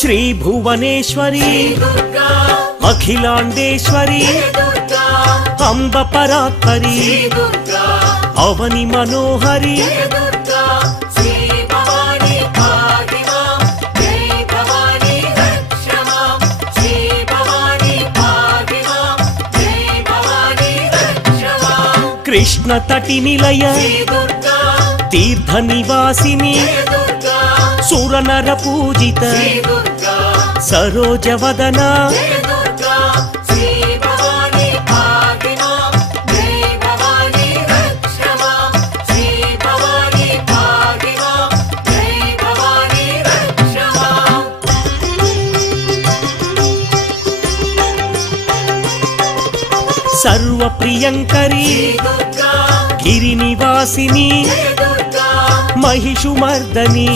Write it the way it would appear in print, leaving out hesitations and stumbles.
श्री भुवनेश्वरी अखिलांडेश्वरी अंब परात्परी अवनि मनोहरी कृष्ण तटि निलय तीर्थ निवासिनी सुरनर पूजित सरोज वदना सर्व प्रियंकरी गिरिनिवासिनी महिषुमर्दनी